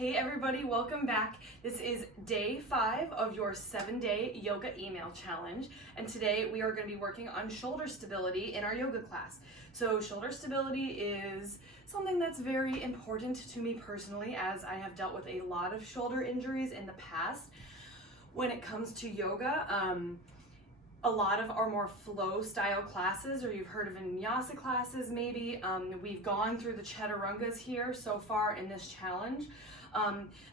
Hey everybody, welcome back. This is day 5 of your 7-day yoga email challenge, and today we are going to be working on shoulder stability in our yoga class. So shoulder stability is something that's very important to me personally, as I have dealt with a lot of shoulder injuries in the past. When it comes to yoga, a lot of our more flow style classes, or you've heard of vinyasa classes maybe, we've gone through the chaturangas here so far in this challenge.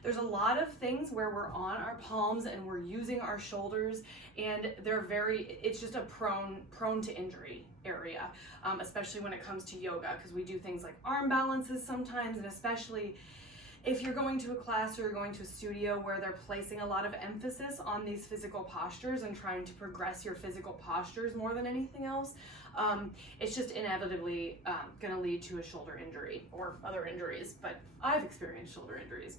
There's a lot of things where we're on our palms and we're using our shoulders, and it's just a prone to injury area, especially when it comes to yoga, because we do things like arm balances sometimes, and especially if you're going to a class or you're going to a studio where they're placing a lot of emphasis on these physical postures and trying to progress your physical postures more than anything else, it's just inevitably going to lead to a shoulder injury or other injuries, but I've experienced shoulder injuries.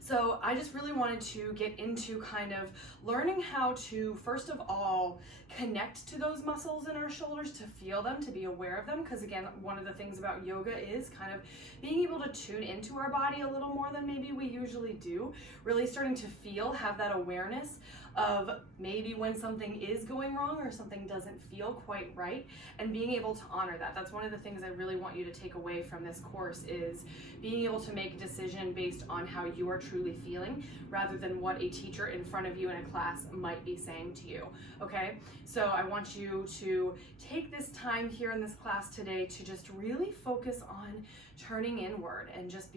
So I just really wanted to get into kind of learning how to, first of all, connect to those muscles in our shoulders, to feel them, to be aware of them. Because again, one of the things about yoga is kind of being able to tune into our body a little more than maybe we usually do. Really starting to have that awareness of maybe when something is going wrong or something doesn't feel quite right, and being able to honor that. That's one of the things I really want you to take away from this course, is being able to make a decision based on how you are truly feeling, rather than what a teacher in front of you in a class might be saying to you, okay? So I want you to take this time here in this class today to just really focus on turning inward and just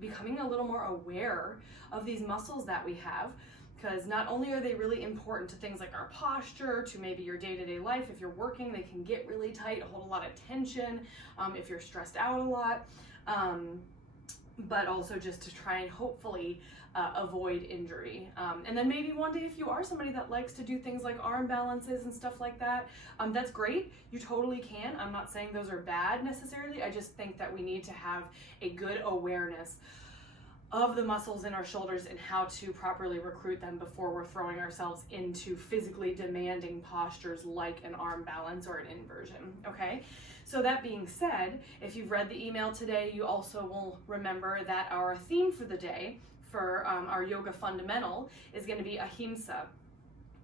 becoming a little more aware of these muscles that we have. Because not only are they really important to things like our posture, to maybe your day-to-day life. If you're working, they can get really tight, hold a lot of tension, if you're stressed out a lot, but also just to try and hopefully avoid injury. And then maybe one day, if you are somebody that likes to do things like arm balances and stuff like that, that's great. You totally can. I'm not saying those are bad necessarily. I just think that we need to have a good awareness of the muscles in our shoulders and how to properly recruit them before we're throwing ourselves into physically demanding postures like an arm balance or an inversion, okay? So that being said, if you've read the email today, you also will remember that our theme for the day for our yoga fundamental is going to be Ahimsa.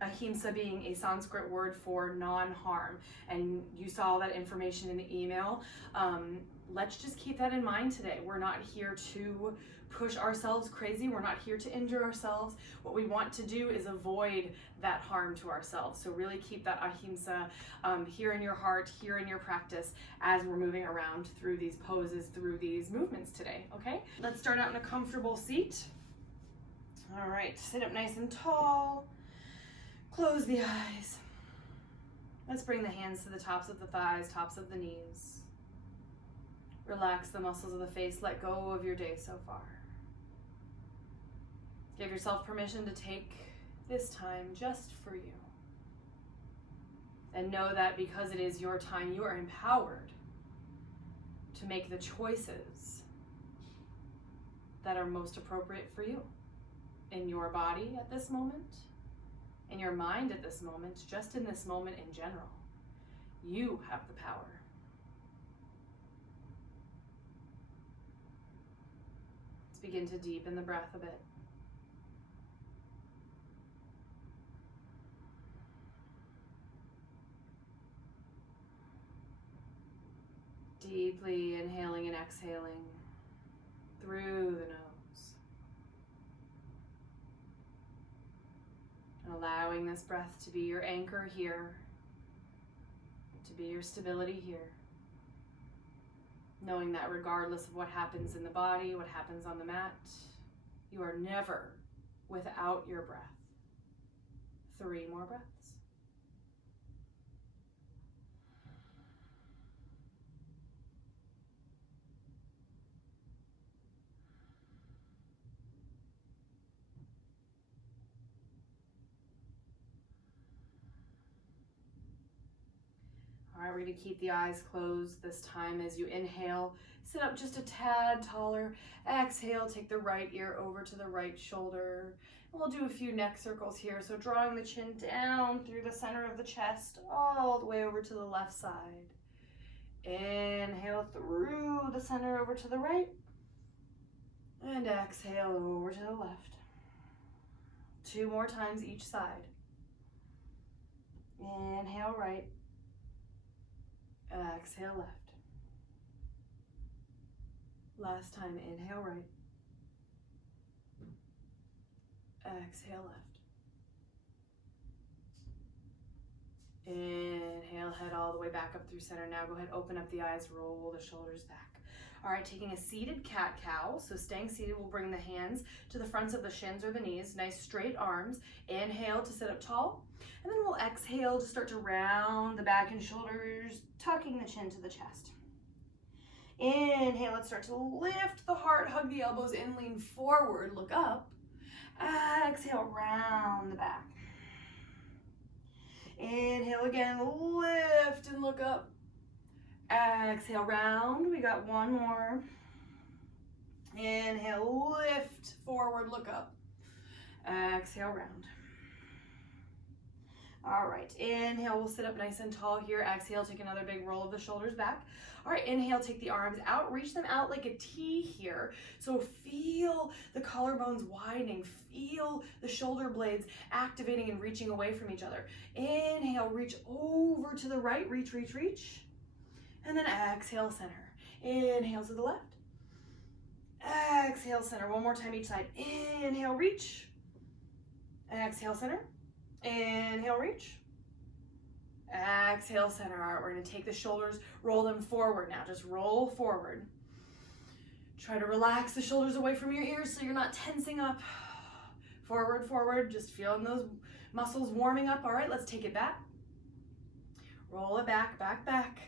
Ahimsa being a Sanskrit word for non-harm, and you saw that information in the email. Let's just keep that in mind today. We're not here to push ourselves crazy. We're not here to injure ourselves. What we want to do is avoid that harm to ourselves. So really keep that Ahimsa here in your heart, here in your practice, as we're moving around through these poses, through these movements today, okay? Let's start out in a comfortable seat. All right, sit up nice and tall. Close the eyes. Let's bring the hands to the tops of the thighs, tops of the knees. Relax the muscles of the face. Let go of your day so far. Give yourself permission to take this time just for you. And know that because it is your time, you are empowered to make the choices that are most appropriate for you, in your body at this moment, in your mind at this moment, just in this moment in general. You have the power. Let's begin to deepen the breath a bit. Deeply inhaling and exhaling through the nose. Allowing this breath to be your anchor here, to be your stability here. Knowing that regardless of what happens in the body, what happens on the mat, you are never without your breath. 3 more breaths. All right, we're going to keep the eyes closed this time. As you inhale, sit up just a tad taller. Exhale, take the right ear over to the right shoulder. And we'll do a few neck circles here. So drawing the chin down through the center of the chest, all the way over to the left side. Inhale through the center over to the right. And exhale over to the left. 2 more times each side. Inhale right. Exhale left. Last time, inhale right. Exhale left. Inhale, head all the way back up through center. Now go ahead, open up the eyes, roll the shoulders back. All right, taking a seated cat-cow. So staying seated, we'll bring the hands to the fronts of the shins or the knees. Nice straight arms. Inhale to sit up tall. And then we'll exhale to start to round the back and shoulders, tucking the chin to the chest. Inhale, let's start to lift the heart, hug the elbows in, lean forward, look up. Exhale, round the back. Inhale again, lift and look up. Exhale, round. We got one more. Inhale, lift, forward, look up. Exhale, round. All right, inhale, we'll sit up nice and tall here. Exhale, take another big roll of the shoulders back. All right, inhale, take the arms out, reach them out like a T here. So feel the collarbones widening, feel the shoulder blades activating and reaching away from each other. Inhale, reach over to the right, reach, reach, reach. And then exhale, center. Inhale to the left. Exhale, center. One more time each side. Inhale, reach. Exhale, center. Inhale, reach. Exhale, center. All right, we're going to take the shoulders, roll them forward now. Just roll forward. Try to relax the shoulders away from your ears so you're not tensing up. Forward, forward. Just feeling those muscles warming up. All right, let's take it back. Roll it back, back, back.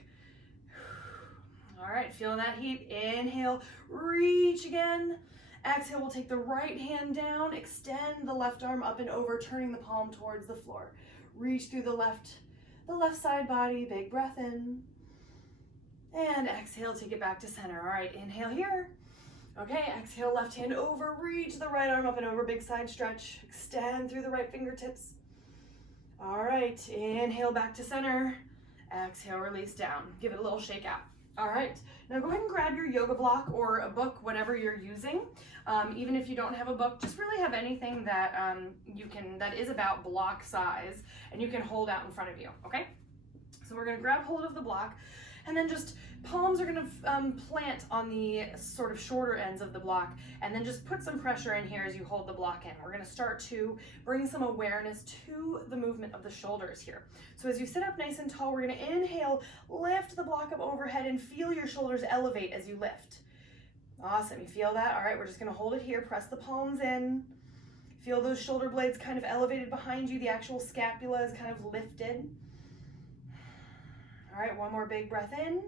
All right, feeling that heat. Inhale, reach again. Exhale, we'll take the right hand down, extend the left arm up and over, turning the palm towards the floor. Reach through the left side body, big breath in. And exhale, take it back to center. All right, inhale here. Okay, exhale, left hand over, reach the right arm up and over, big side stretch. Extend through the right fingertips. All right, inhale back to center. Exhale, release down. Give it a little shake out. All right, now go ahead and grab your yoga block or a book, whatever you're using. Even if you don't have a book, just really have anything that that is about block size and you can hold out in front of you, okay? So we're gonna grab hold of the block and then just palms are gonna plant on the sort of shorter ends of the block and then just put some pressure in here as you hold the block in. We're gonna start to bring some awareness to the movement of the shoulders here. So as you sit up nice and tall, we're gonna inhale, lift the block up overhead and feel your shoulders elevate as you lift. Awesome, you feel that? All right, we're just gonna hold it here, press the palms in. Feel those shoulder blades kind of elevated behind you. The actual scapula is kind of lifted. All right, one more big breath in.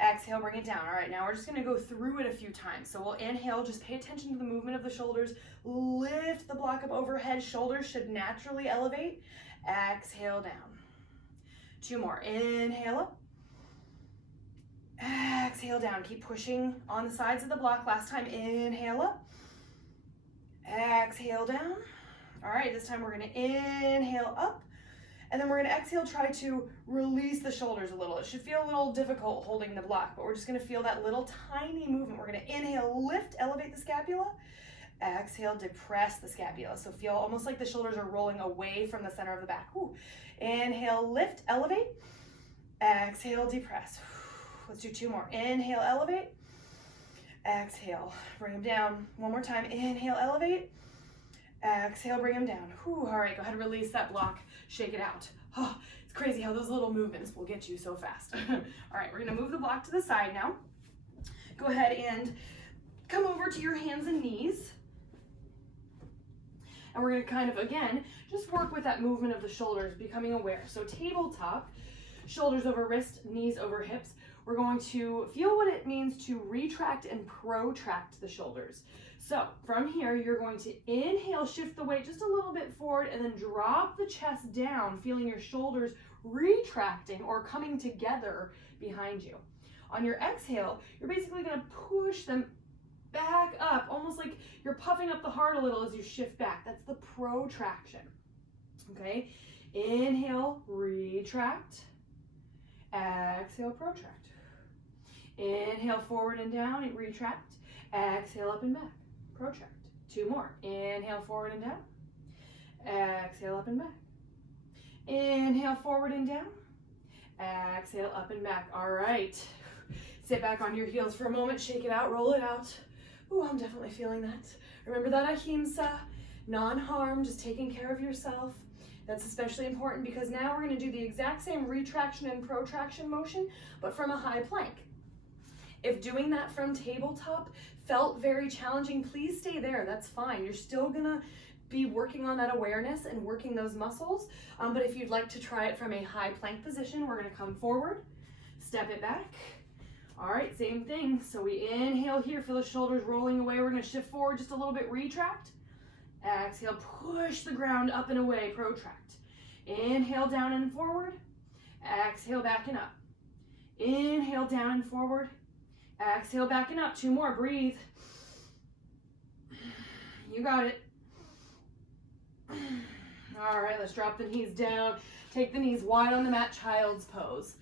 Exhale, bring it down. All right, now we're just gonna go through it a few times. So we'll inhale, just pay attention to the movement of the shoulders. Lift the block up overhead. Shoulders should naturally elevate. Exhale down. 2 more. Inhale up. Exhale down. Keep pushing on the sides of the block. Last time, inhale up. Exhale down. All right, this time we're gonna inhale up. And then we're gonna exhale, try to release the shoulders a little. It should feel a little difficult holding the block, but we're just gonna feel that little tiny movement. We're gonna inhale, lift, elevate the scapula. Exhale, depress the scapula. So feel almost like the shoulders are rolling away from the center of the back. Whew. Inhale, lift, elevate. Exhale, depress. Let's do 2 more. Inhale, elevate. Exhale, bring them down. One more time. Inhale, elevate. Exhale, bring them down. Whew. All right, go ahead and release that block. Shake it out. Oh, it's crazy how those little movements will get you so fast. All right, we're gonna move the block to the side now. Go ahead and come over to your hands and knees. And we're gonna kind of, again, just work with that movement of the shoulders, becoming aware. So tabletop, shoulders over wrist, knees over hips. We're going to feel what it means to retract and protract the shoulders. So from here, you're going to inhale, shift the weight just a little bit forward, and then drop the chest down, feeling your shoulders retracting or coming together behind you. On your exhale, you're basically gonna push them back up, almost like you're puffing up the heart a little as you shift back. That's the protraction, okay? Inhale, retract. Exhale, protract. Inhale, forward and down, and retract. Exhale, up and back. protract. 2 more. Inhale, forward and down. Exhale, up and back. Inhale, forward and down. Exhale, up and back. All right. Sit back on your heels for a moment. Shake it out, roll it out. Ooh, I'm definitely feeling that. Remember that Ahimsa, non-harm, just taking care of yourself. That's especially important because now we're going to do the exact same retraction and protraction motion, but from a high plank. If doing that from tabletop felt very challenging, please stay there. That's fine. You're still going to be working on that awareness and working those muscles. But if you'd like to try it from a high plank position, we're going to come forward, step it back. All right, same thing. So we inhale here, feel the shoulders rolling away. We're going to shift forward just a little bit, retract. Exhale, push the ground up and away, protract. Inhale, down and forward. Exhale, back and up. Inhale, down and forward. Exhale, back and up. 2 more, breathe. You got it. All right, let's drop the knees down. Take the knees wide on the mat, child's pose.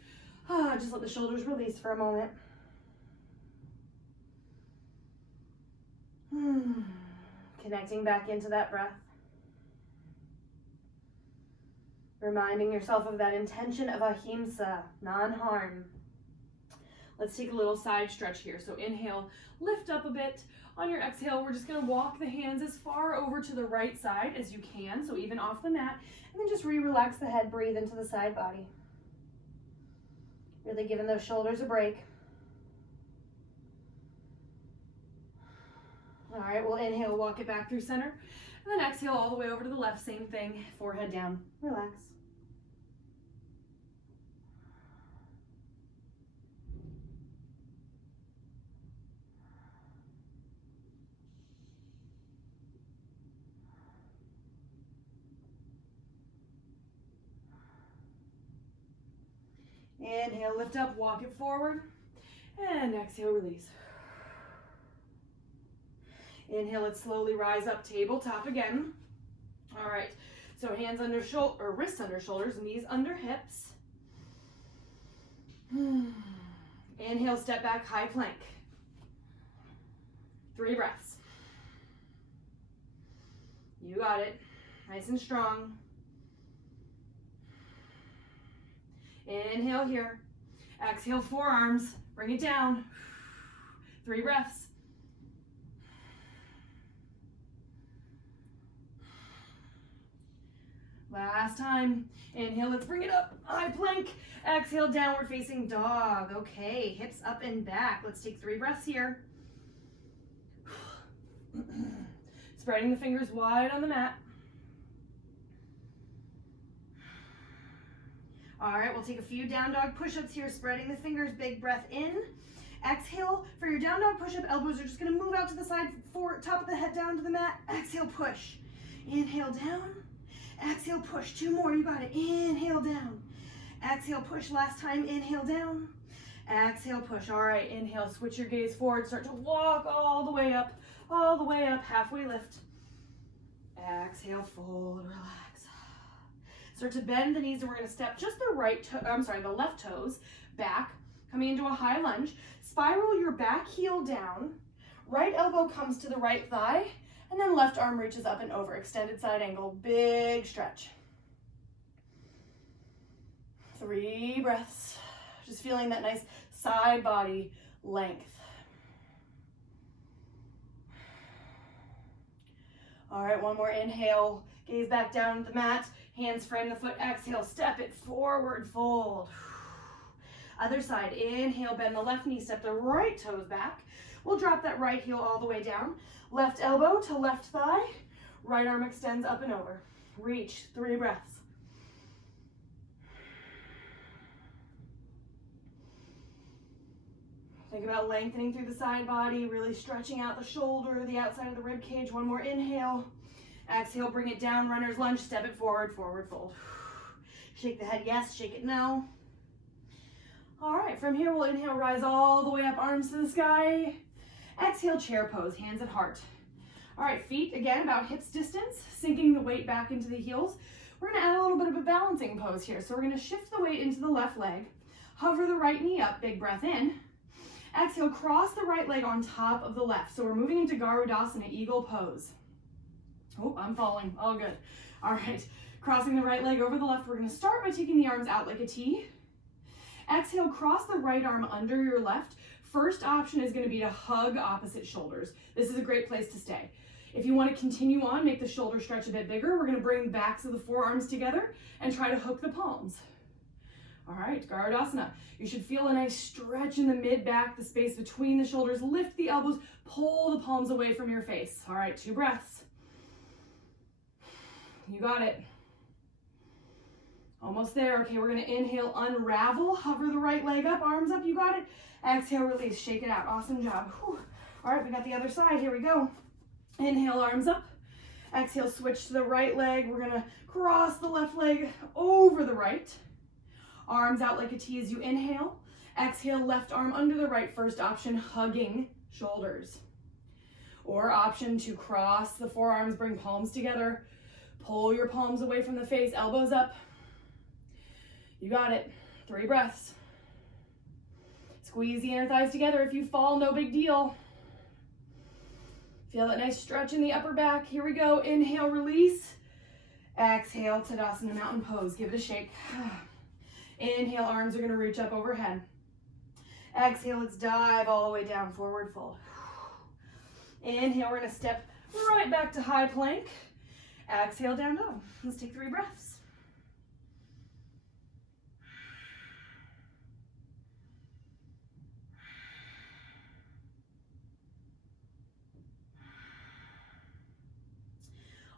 Just let the shoulders release for a moment. Connecting back into that breath. Reminding yourself of that intention of Ahimsa, non-harm. Let's take a little side stretch here. So inhale, lift up a bit. On your exhale, we're just going to walk the hands as far over to the right side as you can, so even off the mat, and then just relax the head, breathe into the side body. Really giving those shoulders a break. All right, we'll inhale, walk it back through center, and then exhale all the way over to the left, same thing, forehead down, relax. Inhale, lift up, walk it forward, and exhale, release. Inhale, let's slowly rise up, tabletop again. All right, so hands under shoulder, or wrists under shoulders, knees under hips. Inhale, step back, high plank. 3 breaths. You got it, nice and strong. Inhale here. Exhale, forearms. Bring it down. 3 breaths. Last time. Inhale, let's bring it up. High plank. Exhale, downward facing dog. Okay, hips up and back. Let's take 3 breaths here. Spreading the fingers wide on the mat. All right, we'll take a few down dog push-ups here, spreading the fingers, big breath in. Exhale, for your down dog push-up, elbows are just gonna move out to the side, top of the head down to the mat. Exhale, push. Inhale, down. Exhale, push. 2 more, you got it. Inhale, down. Exhale, push. Last time, inhale, down. Exhale, push. All right, inhale, switch your gaze forward, start to walk all the way up, halfway lift. Exhale, fold, relax. Start to bend the knees, and we're going to step just the left toes back, coming into a high lunge. Spiral your back heel down. Right elbow comes to the right thigh, and then left arm reaches up and over. Extended side angle, big stretch. 3 breaths. Just feeling that nice side body length. All right, 1 more inhale. Gaze back down to the mat. Hands frame the foot, exhale, step it forward, fold. Other side, inhale, bend the left knee, step the right toes back. We'll drop that right heel all the way down. Left elbow to left thigh. Right arm extends up and over. Reach, 3 breaths. Think about lengthening through the side body, really stretching out the shoulder, the outside of the rib cage. 1 more inhale. Exhale, bring it down, runner's lunge, step it forward, forward fold. Shake the head, yes, shake it, no. All right, from here, we'll inhale, rise all the way up, arms to the sky. Exhale, chair pose, hands at heart. All right, feet, again, about hips distance, sinking the weight back into the heels. We're gonna add a little bit of a balancing pose here. So we're gonna shift the weight into the left leg, hover the right knee up, big breath in. Exhale, cross the right leg on top of the left. So we're moving into Garudasana, eagle pose. Oh, I'm falling. All good. All right. Crossing the right leg over the left. We're going to start by taking the arms out like a T. Exhale, cross the right arm under your left. First option is going to be to hug opposite shoulders. This is a great place to stay. If you want to continue on, make the shoulder stretch a bit bigger. We're going to bring the backs of the forearms together and try to hook the palms. All right, Garudasana. You should feel a nice stretch in the mid-back, the space between the shoulders. Lift the elbows, pull the palms away from your face. All right, 2 breaths. You got it. Almost there. Okay, we're going to inhale, unravel, hover the right leg up, arms up. You got it. Exhale, release, shake it out. Awesome job. Whew. All right, we got the other side. Here we go. Inhale, arms up. Exhale, switch to the right leg. We're going to cross the left leg over the right. Arms out like a T as you inhale. Exhale, left arm under the right. First option, hugging shoulders. Or option to cross the forearms, bring palms together. Pull your palms away from the face, elbows up. You got it. 3 breaths. Squeeze the inner thighs together. If you fall, no big deal. Feel that nice stretch in the upper back. Here we go. Inhale, release. Exhale, Tadasana Mountain Pose. Give it a shake. Inhale, arms are going to reach up overhead. Exhale, let's dive all the way down, forward fold. Inhale, we're going to step right back to high plank. Exhale, down dog. Let's take 3 breaths.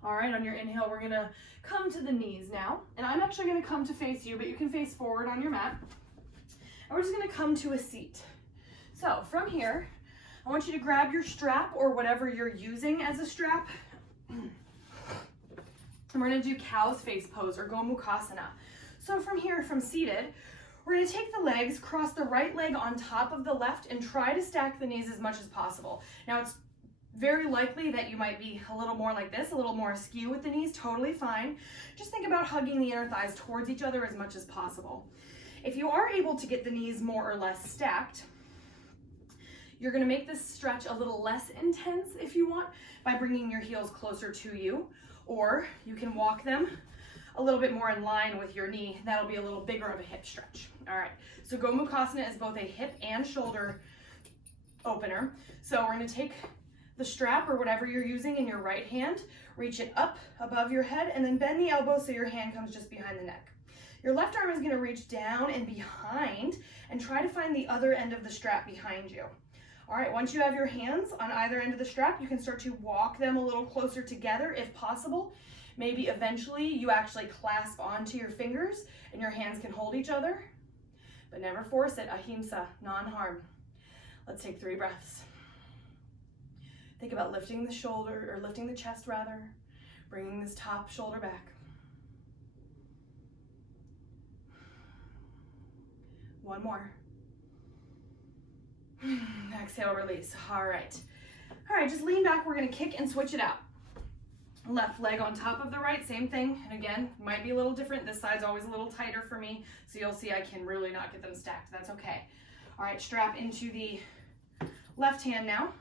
All right, on your inhale, we're going to come to the knees now. And I'm actually going to come to face you, but you can face forward on your mat. And we're just going to come to a seat. So from here, I want you to grab your strap or whatever you're using as a strap. And we're going to do cow's face pose or Gomukhasana. So from here, from seated, we're going to take the legs, cross the right leg on top of the left, and try to stack the knees as much as possible. Now it's very likely that you might be a little more like this, a little more askew with the knees, totally fine. Just think about hugging the inner thighs towards each other as much as possible. If you are able to get the knees more or less stacked, you're going to make this stretch a little less intense if you want by bringing your heels closer to you, or you can walk them a little bit more in line with your knee. That'll be a little bigger of a hip stretch. All right, so Gomukhasana is both a hip and shoulder opener. So we're going to take the strap or whatever you're using in your right hand, reach it up above your head, and then bend the elbow so your hand comes just behind the neck. Your left arm is going to reach down and behind and try to find the other end of the strap behind you. All right, once you have your hands on either end of the strap, you can start to walk them a little closer together if possible. Maybe eventually you actually clasp onto your fingers and your hands can hold each other, but never force it. Ahimsa, non-harm. Let's take 3 breaths. Think about lifting the shoulder, or lifting the chest rather, bringing this top shoulder back. One more. Exhale, release. All right, just lean back. We're gonna kick and switch it out. Left leg on top of the right, same thing. And again, might be a little different. This side's always a little tighter for me, so you'll see I can really not get them stacked. That's okay. All right, strap into the left hand now.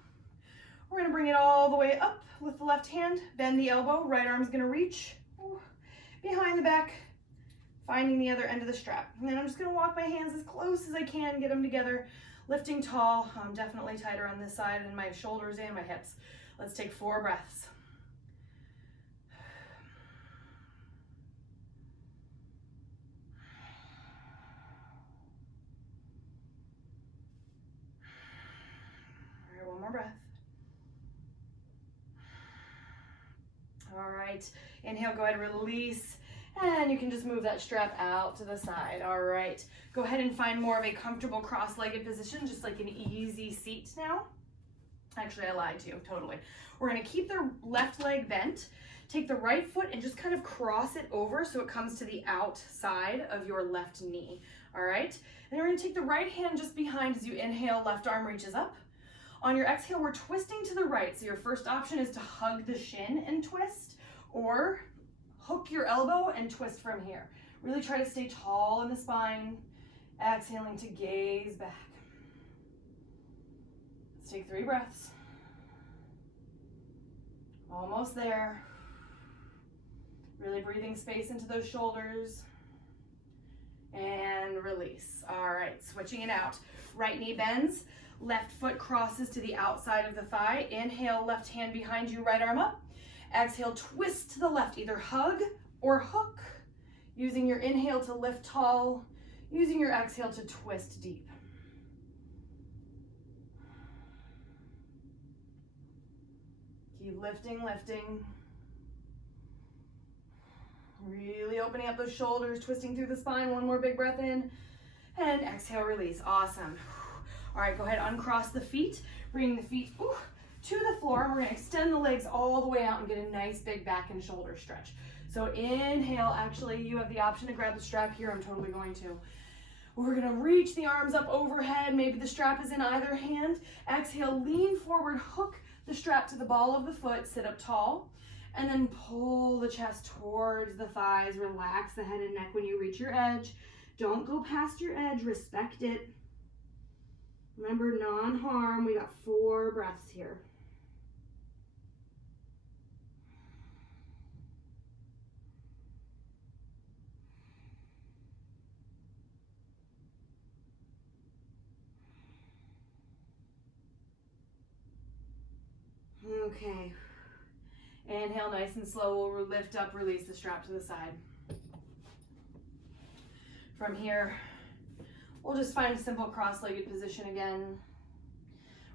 We're gonna bring it all the way up with the left hand, bend the elbow, right arm's gonna reach behind the back, finding the other end of the strap. And then I'm just gonna walk my hands as close as I can, get them together, lifting tall. I'm definitely tighter on this side in my shoulders and my hips. Let's take 4 breaths. All right, one more breath. All right, inhale, go ahead and release, and you can just move that strap out to the side. All right, go ahead and find more of a comfortable cross-legged position, just like an easy seat now. Actually, I lied to you, totally. We're gonna keep the left leg bent, take the right foot and just kind of cross it over so it comes to the outside of your left knee, all right? Then we're gonna take the right hand just behind as you inhale, left arm reaches up. On your exhale, we're twisting to the right. So your first option is to hug the shin and twist, or hook your elbow and twist from here. Really try to stay tall in the spine, exhaling to gaze back. Let's take 3 breaths. Almost there. Really breathing space into those shoulders. And release. All right, switching it out. Right knee bends, left foot crosses to the outside of the thigh. Inhale, left hand behind you, right arm up. Exhale, twist to the left, either hug or hook. Using your inhale to lift tall, using your exhale to twist deep. Keep lifting, lifting. Really opening up those shoulders, twisting through the spine. One more big breath in. And exhale, release. Awesome. All right, go ahead, uncross the feet. Bring the feet to the floor. We're going to extend the legs all the way out and get a nice big back and shoulder stretch. So inhale, actually, you have the option to grab the strap here. I'm totally going to. We're going to reach the arms up overhead. Maybe the strap is in either hand. Exhale, lean forward, hook the strap to the ball of the foot, sit up tall. And then pull the chest towards the thighs. Relax the head and neck when you reach your edge. Don't go past your edge. Respect it. Remember, non-harm. We got 4 breaths here. Okay. Inhale, nice and slow. We'll lift up, release the strap to the side. From here, we'll just find a simple cross-legged position again.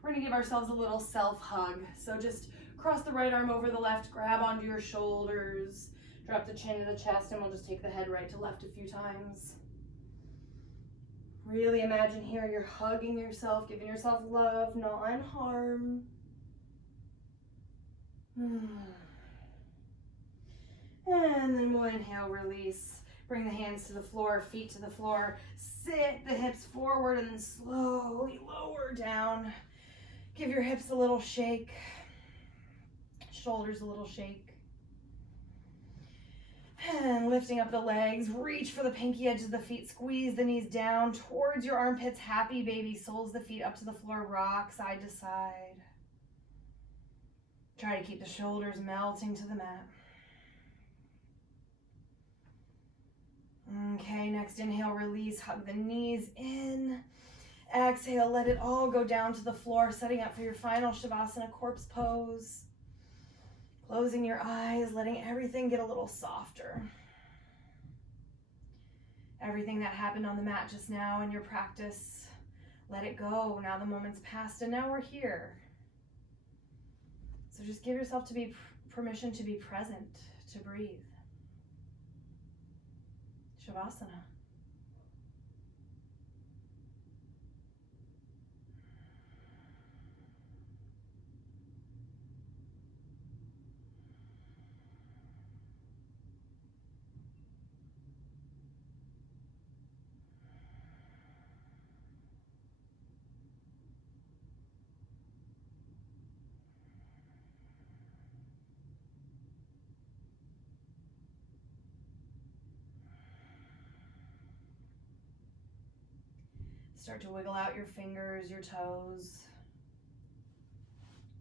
We're going to give ourselves a little self-hug. So just cross the right arm over the left, grab onto your shoulders, drop the chin to the chest, and we'll just take the head right to left a few times. Really imagine here you're hugging yourself, giving yourself love, non-harm. And then we'll inhale, release. Bring the hands to the floor, feet to the floor. Sit the hips forward and then slowly lower down. Give your hips a little shake. Shoulders a little shake. And lifting up the legs, reach for the pinky edges of the feet. Squeeze the knees down towards your armpits. Happy baby. Soles the feet up to the floor. Rock side to side. Try to keep the shoulders melting to the mat. Okay, next inhale, release, hug the knees in. Exhale, let it all go down to the floor, setting up for your final Shavasana corpse pose. Closing your eyes, letting everything get a little softer. Everything that happened on the mat just now in your practice, let it go. Now the moment's passed and now we're here. So just give yourself permission to be present, to breathe. Shavasana. Start to wiggle out your fingers, your toes.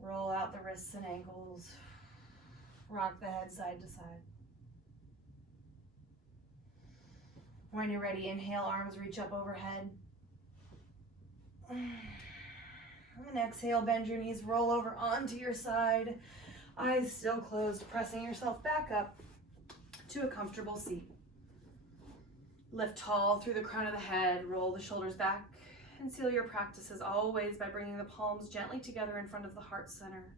Roll out the wrists and ankles. Rock the head side to side. When you're ready, inhale, arms reach up overhead. And exhale, bend your knees, roll over onto your side. Eyes still closed, pressing yourself back up to a comfortable seat. Lift tall through the crown of the head, roll the shoulders back, and seal your practice as always by bringing the palms gently together in front of the heart center.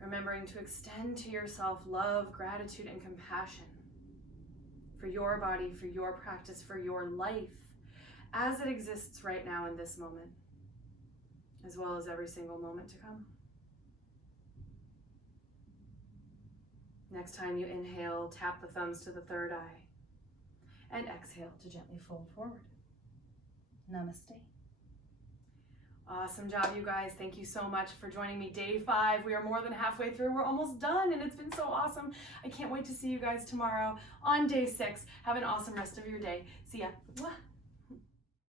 Remembering to extend to yourself love, gratitude, and compassion for your body, for your practice, for your life as it exists right now in this moment, as well as every single moment to come. Next time you inhale, tap the thumbs to the third eye. And exhale to gently fold forward. Namaste. Awesome job, you guys. Thank you so much for joining me. Day 5. We are more than halfway through. We're almost done, and it's been so awesome. I can't wait to see you guys tomorrow on day 6. Have an awesome rest of your day. See ya. Mwah.